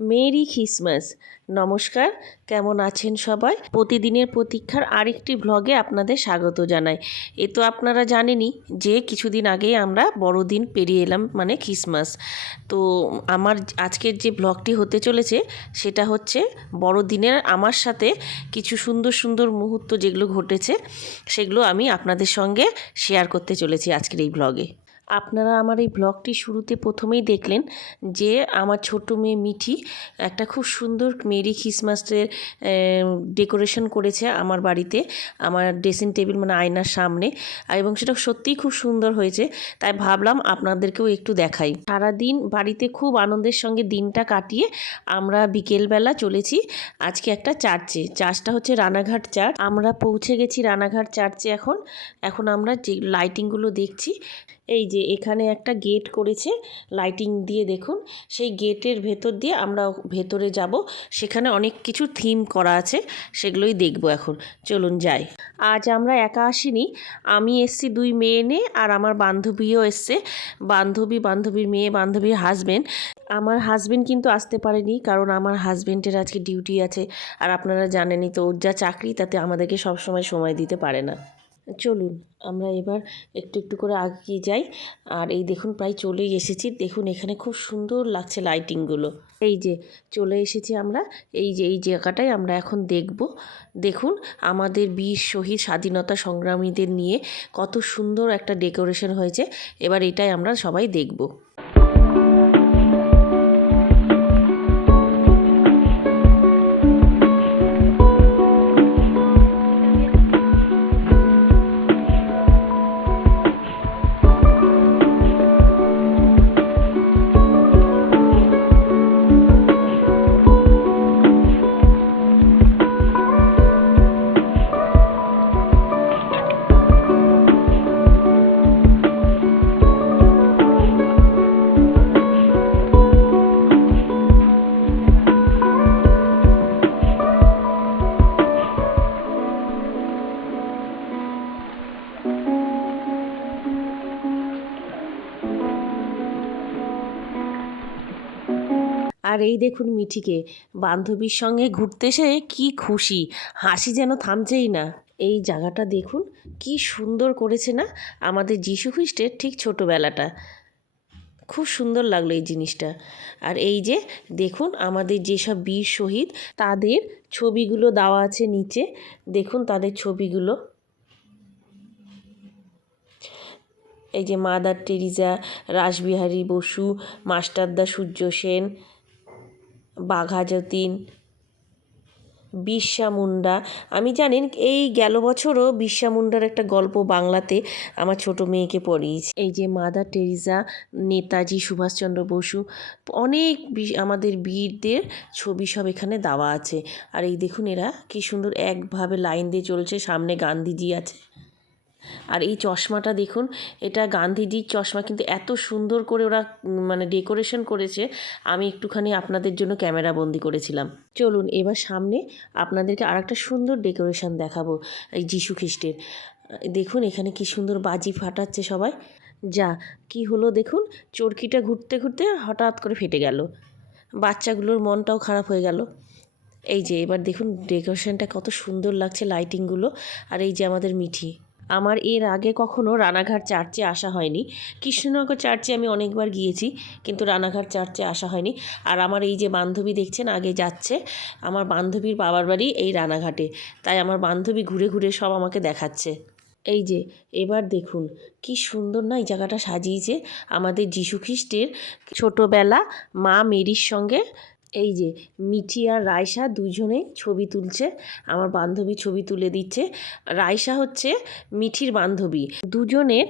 Mary Christmas নমস্কার, কেমন আছেন সবাই? প্রতিদিনের প্রতীক্ষার আরেকটি ভ্লগে আপনাদের স্বাগত জানাই। এ তো আপনারা জানেনই যে কিছুদিন আগেই আমরা বড়দিন পেরিয়ে এলাম মানে খ্রিসমাস তো আমার আজকের যে ভ্লগটি হতে চলেছে, সেটা হচ্ছে বড়দিনের আমার সাথে কিছু সুন্দর সুন্দর মুহূর্ত যেগুলো ঘটেছে, সেগুলো আমি আপনাদের সঙ্গে শেয়ার করতে চলেছি আজকের এই ভ্লগে আপনারা আমার এই ব্লগটি শুরুতে প্রথমেই দেখলেন যে আমার ছোট মেয়ে মিঠি একটা খুব সুন্দর মেরি খ্রিসমাসের ডেকোরেশন করেছে আমার বাড়িতে, আমার ড্রেসিং টেবিল মানে আয়নার সামনে এবং সেটা সত্যিই খুব সুন্দর হয়েছে। তাই ভাবলাম আপনাদেরকেও একটু দেখাই। সারাদিন বাড়িতে খুব আনন্দের সঙ্গে দিনটা কাটিয়ে আমরা বিকেলবেলা চলেছি আজকে একটা চার্চে। চার্চটা হচ্ছে রানাঘাট চার্চ। আমরা পৌঁছে গেছি রানাঘাট চার্চে এখন। এখন আমরা যে লাইটিংগুলো দেখছি এই যে এখানে একটা গেট করেছে লাইটিং দিয়ে দেখুন। সেই গেটের ভেতর দিয়ে আমরা ভেতরে যাব। সেখানে অনেক কিছু থিম করা আছে, সেগুলোই দেখব এখন। চলুন যাই। আজ আমরা একা আসিনি। আমি এসছি দুই মেয়ে নিয়ে আর আমার বান্ধবীও এসছে। বান্ধবী, বান্ধবীর মেয়ে, বান্ধবীর হাজবেন্ড আমার হাজবেন্ড কিন্তু আসতে পারেনি কারণ আমার হাজবেন্ডের আজকে ডিউটি আছে। আর আপনারা জানেনই তো, ওর যা চাকরি তাতে আমাদেরকে সবসময় সময় দিতে পারে না। চলুন, আমরা এবার একটু একটু করে আগিয়ে যাই। আর এই দেখুন, প্রায় চলেই এসেছি। দেখুন, এখানে খুব সুন্দর লাগছে লাইটিংগুলো এই যে, চলে এসেছি আমরা। এই যে, এই জায়গাটাই আমরা এখন দেখব। দেখুন, আমাদের বীর শহীদ স্বাধীনতা সংগ্রামীদের নিয়ে কত সুন্দর একটা ডেকোরেশন হয়েছে। এবার এটাই আমরা সবাই দেখব। এই দেখুন মিঠিকে। বান্ধবীর সঙ্গে ঘুরতে এসে কি খুশি। হাসি যেন থামছেই না। এই জায়গাটা দেখুন, কি সুন্দর করেছে না? আমাদের যীশু খ্রিস্টের ঠিক ছোটোবেলাটা। খুব সুন্দর লাগল এই জিনিসটা। আর এই যে, দেখুন আমাদের যেসব বীর শহীদ, তাদের ছবিগুলো দেওয়া আছে নিচে। দেখুন তাদের ছবিগুলো। এই যে মাদার টেরিজা, রাসবিহারী বসু, মাস্টারদা সূর্য সেন। বাঘা যতীন, বিরসা মুন্ডা। আমি জানেন এই গেল বছরও বিরসা মুন্ডার একটা গল্প বাংলাতে আমার ছোট মেয়েকে পড়িয়েছি। এই যে মাদার টেরিজা নেতাজি সুভাষচন্দ্র বসু, অনেক আমাদের বীরদের ছবি সব এখানে দেওয়া আছে। আর এই দেখুন এরা কি সুন্দর একভাবে লাইন দিয়ে চলছে, সামনে গান্ধীজি আছে। আর এই চশমাটা দেখুন, এটা গান্ধীজির চশমা, কিন্তু এত সুন্দর করে ওরা মানে ডেকোরেশন করেছে। আমি একটুখানি আপনাদের জন্য ক্যামেরা বন্দি করেছিলাম। চলুন এবার সামনে আপনাদেরকে আর একটা সুন্দর ডেকোরেশন দেখাবো, এই যীশু খ্রিস্টের। দেখুন এখানে কি সুন্দর বাজি ফাটাচ্ছে সবাই। যা, কি হলো দেখুন, চরকিটা ঘুরতে ঘুরতে হঠাৎ করে ফেটে গেল। বাচ্চাগুলোর মনটাও খারাপ হয়ে গেল। এই যে, এবার দেখুন ডেকোরেশনটা কত সুন্দর লাগছে লাইটিংগুলো আর এই যে আমাদের মিঠি। আমার এর আগে কখনো রানাঘাট চার্চে আসা হয়নি। কৃষ্ণনগর চার্চে আমি অনেকবার গিয়েছি, কিন্তু রানাঘাট চার্চে আসা হয়নি। আর আমার এই যে বান্ধবী দেখছেন, আগে যাচ্ছে। আমার বান্ধবীর বাবার বাড়ি এই রানাঘাটে। তাই আমার বান্ধবী ঘুরে ঘুরে সব আমাকে দেখাচ্ছে। এই যে, এবার দেখুন, কি সুন্দর না এই জায়গাটা সাজিয়েছে আমাদের যীশু খ্রিস্টের ছোটোবেলা মা মেরির সঙ্গে এই যে মিঠি আর রায়সা দুজনেই ছবি তুলছে, আমার বান্ধবী ছবি তুলে দিচ্ছে। রায়সা হচ্ছে মিঠির বান্ধবী। দুজনের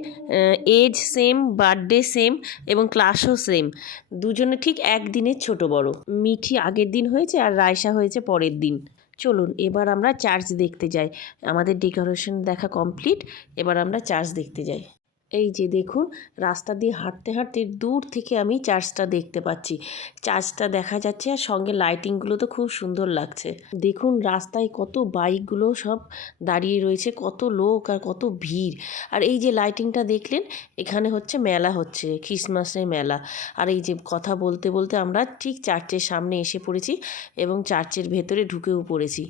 এজ সেম বার্থডে সেম এবং ক্লাসও সেম দুজনে ঠিক একদিনের ছোট বড়। মিঠি আগের দিন হয়েছে আর রায়সা হয়েছে পরের দিন। চলুন, এবার আমরা চার্চ দেখতে যাই। আমাদের ডেকোরেশন দেখা কমপ্লিট এবার আমরা চার্চ দেখতে যাই। এই যে দেখুন, রাস্তা দিয়ে হাঁটতে হাঁটতে দূর থেকে আমি চার্চটা দেখতে পাচ্ছি। চার্চটা দেখা যাচ্ছে আর সঙ্গে লাইটিংগুলো তো খুব সুন্দর লাগছে। দেখুন রাস্তায় কত বাইকগুলো সব দাঁড়িয়ে রয়েছে, কত লোক আর কত ভিড়। আর এই যে লাইটিংটা দেখলেন, এখানে হচ্ছে মেলা হচ্ছে, খ্রিসমাসের মেলা। আর এই যে কথা বলতে বলতে আমরা ঠিক চার্চের সামনে এসে পড়েছি এবং চার্চের ভেতরে ঢুকেও পড়েছি।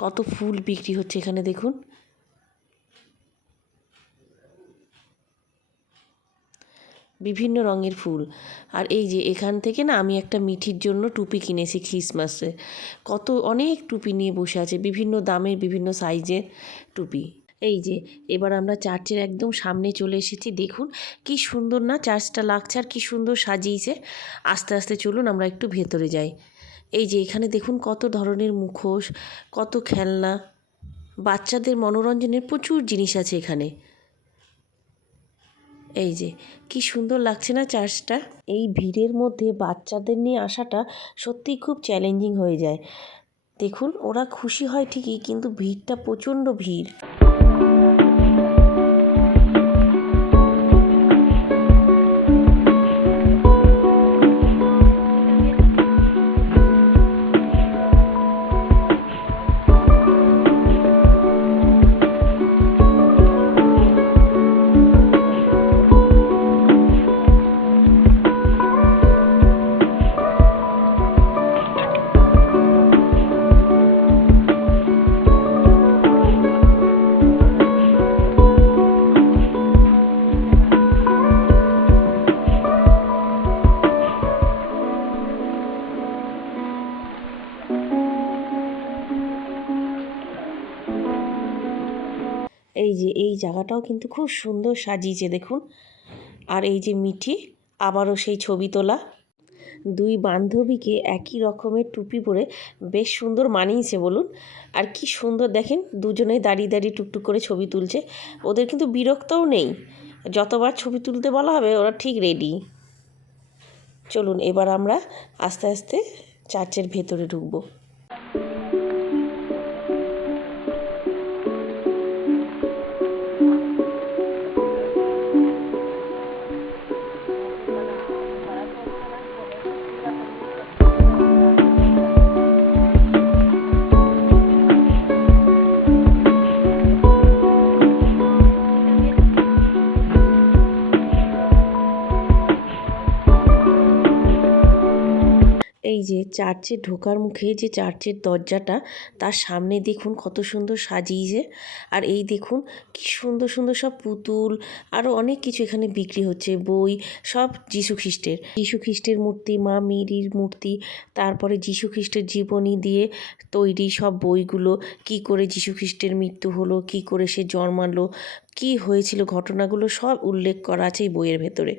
কত ফুল বিক্রি হচ্ছে এখানে দেখুন। বিভিন্ন রঙের ফুল। আর এই যে এখান থেকে না আমি একটা মিঠির জন্য টুপি কিনেছি খ্রিসমাসে। কত অনেক টুপি নিয়ে বসে আছে, বিভিন্ন দামের, বিভিন্ন সাইজের টুপি। এই যে এবার আমরা চার্চের একদম সামনে চলে এসেছি। দেখুন কি সুন্দর না চার্চটা লাগছে আর কি সুন্দর সাজিয়েছে। আস্তে আস্তে চলুন আমরা একটু ভেতরে যাই। এই যে এখানে দেখুন কত ধরনের মুখোশ, কত খেলনা। বাচ্চাদের মনোরঞ্জনের প্রচুর জিনিস আছে এখানে। এই যে, কি সুন্দর লাগছে না চার্চটা? এই ভিড়ের মধ্যে বাচ্চাদের নিয়ে আসাটা সত্যিই খুব চ্যালেঞ্জিং হয়ে যায়। দেখুন, ওরা খুশি হয় ঠিকই, কিন্তু ভিড়টা প্রচণ্ড ভিড়। জায়গাটাও কিন্তু খুব সুন্দর সাজিয়েছে, দেখুন। আর এই যে মিঠি, আবারও সেই ছবি তোলা। দুই বান্ধবীকে একই রকমের টুপি পরে বেশ সুন্দর মানিয়েছে, বলুন। আর কি সুন্দর, দেখেন, দুজনেই দাঁড়িয়ে দাঁড়িয়ে টুকটুক করে ছবি তুলছে। ওদের কিন্তু বিরক্তও নেই। যতবার ছবি তুলতে বলা হবে, ওরা ঠিক রেডি চলুন, এবার আমরা আস্তে আস্তে চার্চের ভেতরে ঢুকবো। চার্চে ঢোকার মুখে যে চার্চের দরজাটা, তার সামনে দেখুন কত সুন্দর সাজিয়েছে। আর এই দেখুন কি সুন্দর সুন্দর সব পুতুল আরও অনেক কিছু এখানে বিক্রি হচ্ছে, বই, সব যীশু খ্রিস্টের যীশু খ্রিস্টের মূর্তি, মা মেরির মূর্তি, তারপরে যীশু খ্রিস্টের জীবনী দিয়ে তৈরি সব বইগুলো, কি করে যীশু খ্রিস্টের মৃত্যু হলো, কি করে সে জন্মালো কি হয়েছিল, ঘটনাগুলো সব উল্লেখ করা আছে এই বইয়ের ভেতরে।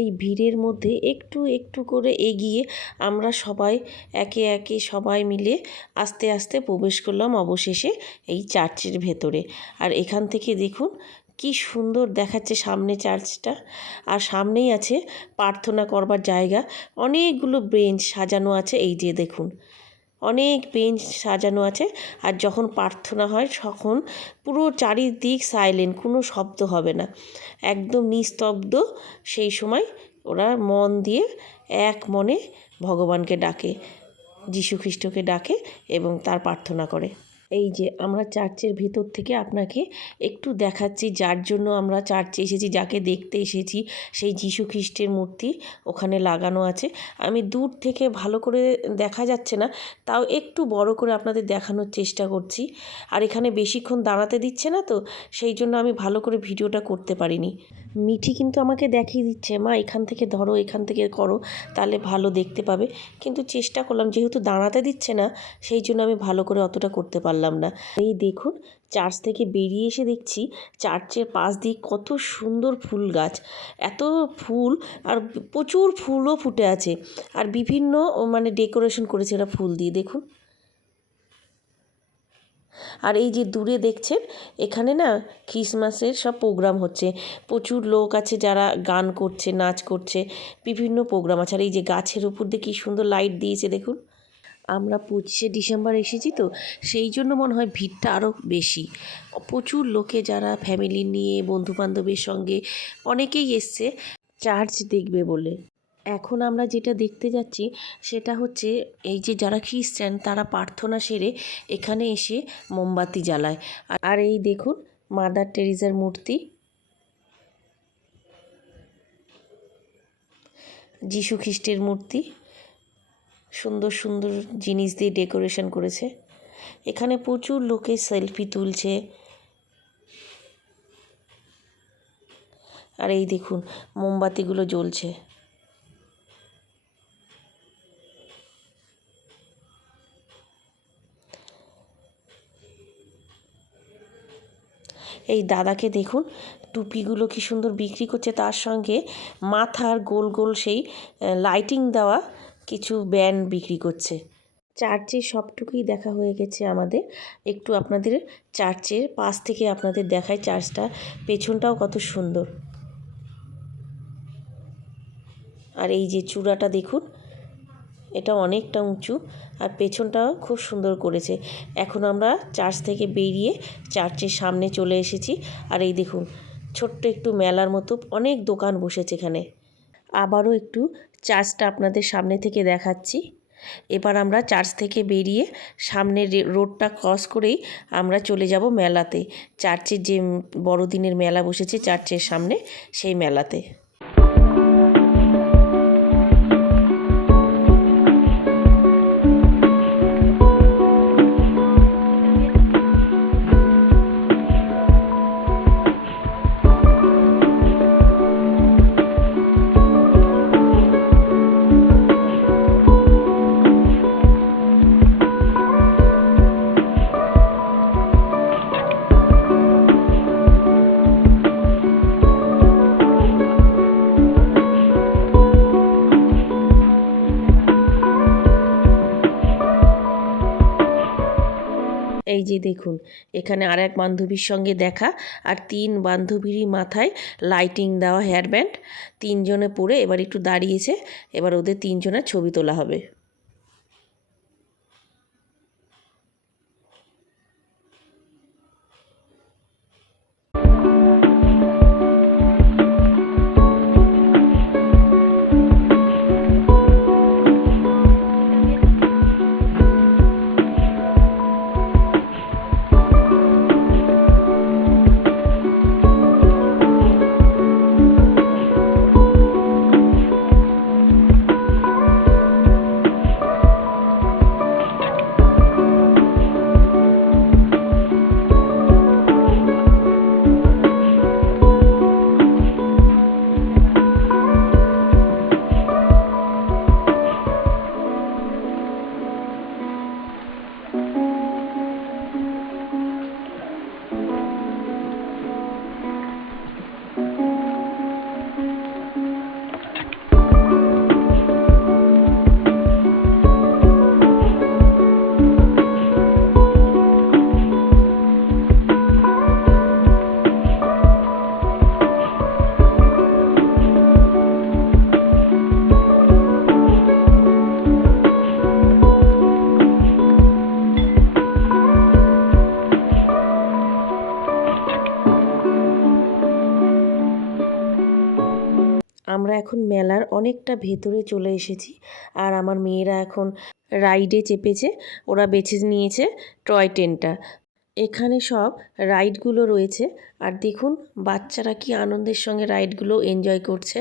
এই ভিড়ের মধ্যে একটু একটু করে এগিয়ে আমরা সবাই একে একে সবাই মিলে আস্তে আস্তে প্রবেশ করলাম অবশেষে এই চার্চের ভেতরে। আর এখান থেকে দেখুন কি সুন্দর দেখাচ্ছে সামনে চার্চটা। আর সামনেই আছে প্রার্থনা করবার জায়গা। অনেকগুলো বেঞ্চ সাজানো আছে, এই যে দেখুন। অনেক বেঞ্চ সাজানো আছে। আর যখন প্রার্থনা হয়, তখন পুরো চারিদিক সাইলেন্ট কোনো শব্দ হবে না। একদম নিস্তব্ধ সেই সময় ওরা মন দিয়ে এক মনে ভগবানকে ডাকে, যীশু খ্রিস্টকে ডাকে এবং তার প্রার্থনা করে। এই যে আমরা চার্চের ভেতর থেকে আপনাকে একটু দেখাচ্ছি, যার জন্য আমরা চার্চে এসেছি, যাকে দেখতে এসেছি, সেই যীশু খ্রিস্টের মূর্তি ওখানে লাগানো আছে। আমি দূর থেকে ভালো করে দেখা যাচ্ছে না, তাও একটু বড় করে আপনাদের দেখানোর চেষ্টা করছি। আর এখানে বেশিক্ষণ দাঁড়াতে দিচ্ছে না তো, সেই জন্য আমি ভালো করে ভিডিওটা করতে পারিনি। মিঠি কিন্তু আমাকে দেখিয়ে দিচ্ছে, মা, এখান থেকে ধরো, এখান থেকে করো, তাহলে ভালো দেখতে পাবে। কিন্তু চেষ্টা করলাম, যেহেতু দাঁড়াতে দিচ্ছে না, সেই জন্য আমি ভালো করে অতটা করতে পারলাম না। এই দেখুন, চার্চ থেকে বেরিয়ে এসে দেখছি, চার্চের পাশ দিয়ে কত সুন্দর ফুল গাছ। এত ফুল, আর প্রচুর ফুলও ফুটে আছে। আর বিভিন্ন মানে ডেকোরেশন করেছে এরা ফুল দিয়ে, দেখুন। আর এই যে দূরে দেখছেন, এখানে না খ্রিসমাসের সব প্রোগ্রাম হচ্ছে। প্রচুর লোক আছে যারা গান করছে, নাচ করছে, বিভিন্ন প্রোগ্রাম আছে। আর এই যে গাছের উপর দিয়ে কী সুন্দর লাইট দিয়েছে, দেখুন। আমরা পঁচিশে ডিসেম্বর এসেছি তো, সেই জন্য মনে হয় ভিড়টা আরও বেশি। প্রচুর লোকে যারা ফ্যামিলি নিয়ে, বন্ধুবান্ধবের সঙ্গে অনেকেই এসছে চার্চ দেখবে বলে। এখন আমরা যেটা দেখতে যাচ্ছি, সেটা হচ্ছে এই যে যারা খ্রিস্টান, তারা প্রার্থনা সেরে এখানে এসে মোমবাতি জ্বালায়। আর এই দেখুন, মাদার টেরিজার মূর্তি। যিশু খ্রিস্টের মূর্তি। সুন্দর সুন্দর জিনিস দিয়ে ডেকোরেশন করেছে। এখানে প্রচুর লোকে সেলফি তুলছে। আর এই দেখুন, মোমবাতিগুলো জ্বলছে। এই দাদাকে দেখুন, টুপিগুলো কি সুন্দর বিক্রি করছে। তার সঙ্গে মাথার গোল গোল সেই লাইটিং দেওয়া কিছু ব্যান্ড বিক্রি করছে। চার্চের সবটুকুই দেখা হয়ে গেছে আমাদের। একটু আপনাদের চার্চের পাশ থেকে আপনাদের দেখায় চার্চটা পেছনটাও কত সুন্দর। আর এই যে চূড়াটা দেখুন এটা অনেকটা উঁচু আর পেছনটাও খুব সুন্দর করেছে। এখন আমরা চার্চ থেকে বেরিয়ে চার্চের সামনে চলে এসেছি। আর এই দেখুন, ছোট্ট একটু মেলার মতো অনেক দোকান বসেছে এখানে। আবারও একটু চার্চটা আপনাদের সামনে থেকে দেখাচ্ছি। এবার আমরা চার্চ থেকে বেরিয়ে সামনের রোডটা ক্রস করেই আমরা চলে যাব মেলাতে। চার্চের যে বড়দিনের মেলা বসেছে চার্চের সামনে, সেই মেলাতে। এই যে দেখুন, এখানে আর এক বান্ধবীর সঙ্গে দেখা আর তিন বান্ধবীরই মাথায় লাইটিং দেওয়া হেয়ার ব্যান্ড তিনজনে পরে এবার একটু দাঁড়িয়েছে, এবার ওদের তিনজনের ছবি তোলা হবে। আমরা এখন মেলার অনেকটা ভেতরে চলে এসেছি আর আমার মেয়েরা এখন রাইডে চেপেছে, ওরা বেছে নিয়েছে টয় ট্রেনটা। এখানে সব রাইডগুলো রয়েছে আর দেখুন, বাচ্চারা কি আনন্দের সঙ্গে রাইডগুলো এনজয় করছে।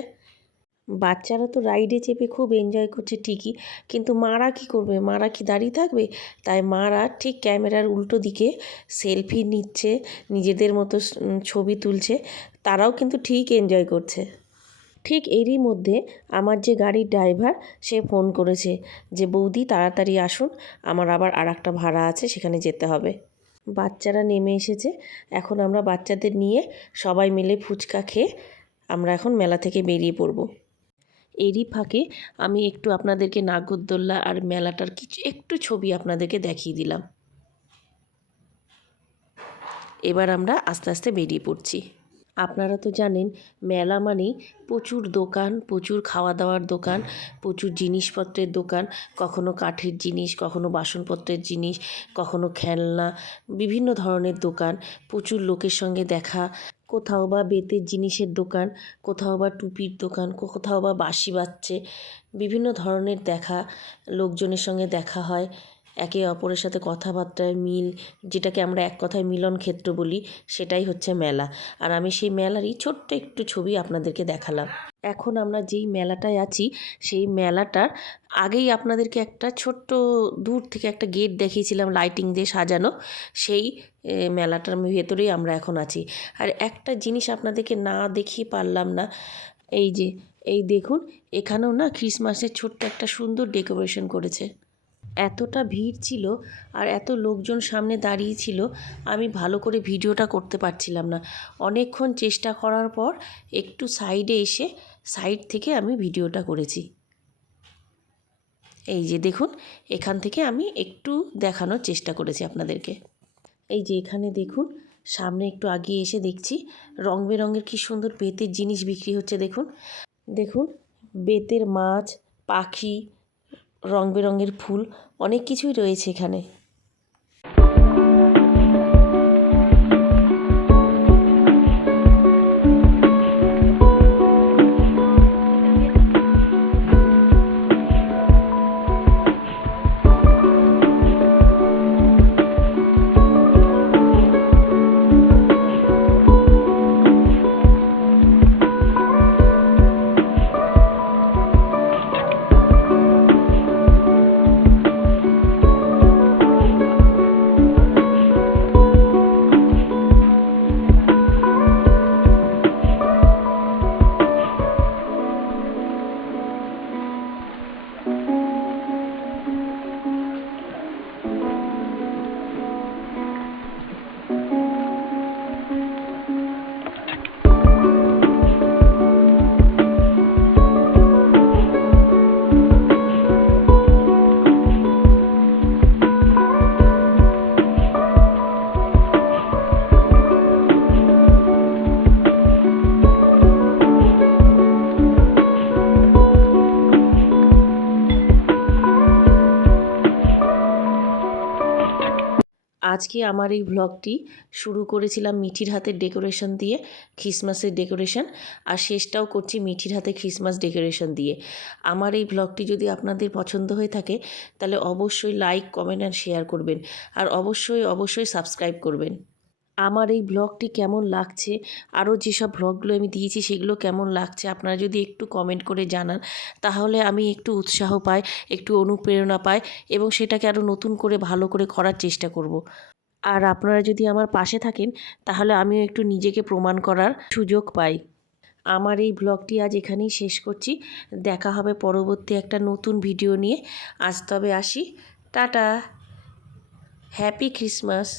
বাচ্চারা তো রাইডে চেপে খুব এনজয় করছে ঠিকই, কিন্তু মারা কি করবে? মারা কি দাঁড়িয়ে থাকবে? তাই মারা ঠিক ক্যামেরার উল্টো দিকে সেলফি নিচ্ছে, নিজেদের মতো ছবি তুলছে, তারাও কিন্তু ঠিক এনজয় করছে। ঠিক এরই মধ্যে আমার যে গাড়ির ড্রাইভার, সে ফোন করেছে যে, বৌদি, তাড়াতাড়ি আসুন, আমার আবার আর একটা ভাড়া আছে, সেখানে যেতে হবে। বাচ্চারা নেমে এসেছে। এখন আমরা বাচ্চাদের নিয়ে সবাই মিলে ফুচকা খেয়ে আমরা এখন মেলা থেকে বেরিয়ে পড়ব। এরই ফাঁকে আমি একটু আপনাদেরকে নাগরদোল্লা আর মেলাটার কিছু, একটু ছবি আপনাদেরকে দেখিয়ে দিলাম। এবার আমরা আস্তে আস্তে বেরিয়ে পড়ছি। আপনারা তো জানেন, মেলা মানেই প্রচুর দোকান, প্রচুর খাওয়া দাওয়ার দোকান, প্রচুর জিনিসপত্রের দোকান, কখনো কাঠের জিনিস, কখনো বাসনপত্রের জিনিস, কখনো খেলনা, বিভিন্ন ধরনের দোকান, প্রচুর লোকের সঙ্গে দেখা, কোথাও বা বেতের জিনিসের দোকান, কোথাও বা টুপির দোকান, কোথাও বা বাঁশি বাজছে, বিভিন্ন ধরনের দেখা, লোকজনের সঙ্গে দেখা হয়। একে অপরের সাথে কথাবার্তায় মিল, যেটাকে আমরা এক কথায় মিলন ক্ষেত্র বলি, সেটাই হচ্ছে মেলা। আর আমি সেই মেলারই ছোট্ট একটু ছবি আপনাদেরকে দেখালাম। এখন আমরা যেই মেলাটায় আছি, সেই মেলাটার আগেই আপনাদেরকে একটা ছোট্ট দূর থেকে একটা গেট দেখিয়েছিলাম, লাইটিং দিয়ে সাজানো। সেই মেলাটার ভেতরেই আমরা এখন আছি। আর একটা জিনিস আপনাদেরকে না দেখিয়ে পারলাম না, এই যে, এই দেখুন, এখানেও না ক্রিসমাসের ছোট্ট একটা সুন্দর ডেকোরেশন করেছে। এতটা ভিড় ছিল আর এত লোকজন সামনে দাঁড়িয়ে ছিল, আমি ভালো করে ভিডিওটা করতে পারছিলাম না। অনেকক্ষণ চেষ্টা করার পর একটু সাইডে এসে সাইড থেকে আমি ভিডিওটা করেছি। এই যে দেখুন, এখান থেকে আমি একটু দেখানোর চেষ্টা করেছি আপনাদেরকে। এই যে এখানে দেখুন, সামনে একটু আগিয়ে এসে দেখছি, রং বেরঙের কী সুন্দর বেতের জিনিস বিক্রি হচ্ছে দেখুন। দেখুন, বেতের মাছ, পাখি রং বেরঙের ফুল অনেক কিছুই রয়েছে এখানে। আজকে আমার এই ভ্লগটি শুরু করেছিলাম মিঠির হাতের ডেকোরেশন দিয়ে খ্রিসমাসের ডেকোরেশন আর শেষটাও করছি মিঠির হাতে খ্রিসমাস ডেকোরেশন দিয়ে। আমার এই ভ্লগটি যদি আপনাদের পছন্দ হয়ে থাকে, তাহলে অবশ্যই লাইক কমেন্ট আর শেয়ার করবেন। আর অবশ্যই অবশ্যই সাবস্ক্রাইব করবেন। আমার এই ব্লগটি কেমন লাগছে? আরও যেসব ব্লগগুলো আমি দিয়েছি সেগুলো কেমন লাগছে? আপনারা যদি একটু কমেন্ট করে জানান, তাহলে আমি একটু উৎসাহ পাই, একটু অনুপ্রেরণা পাই এবং সেটাকে আরও নতুন করে ভালো করে করার চেষ্টা করব। আর আপনারা যদি আমার পাশে থাকেন, তাহলে আমিও একটু নিজেকে প্রমাণ করার সুযোগ পাই। আমার এই ব্লগটি আজ এখানেই শেষ করছি। দেখা হবে পরবর্তী একটা নতুন ভিডিও নিয়ে। আজ তবে আসি। টাটা! Happy Christmas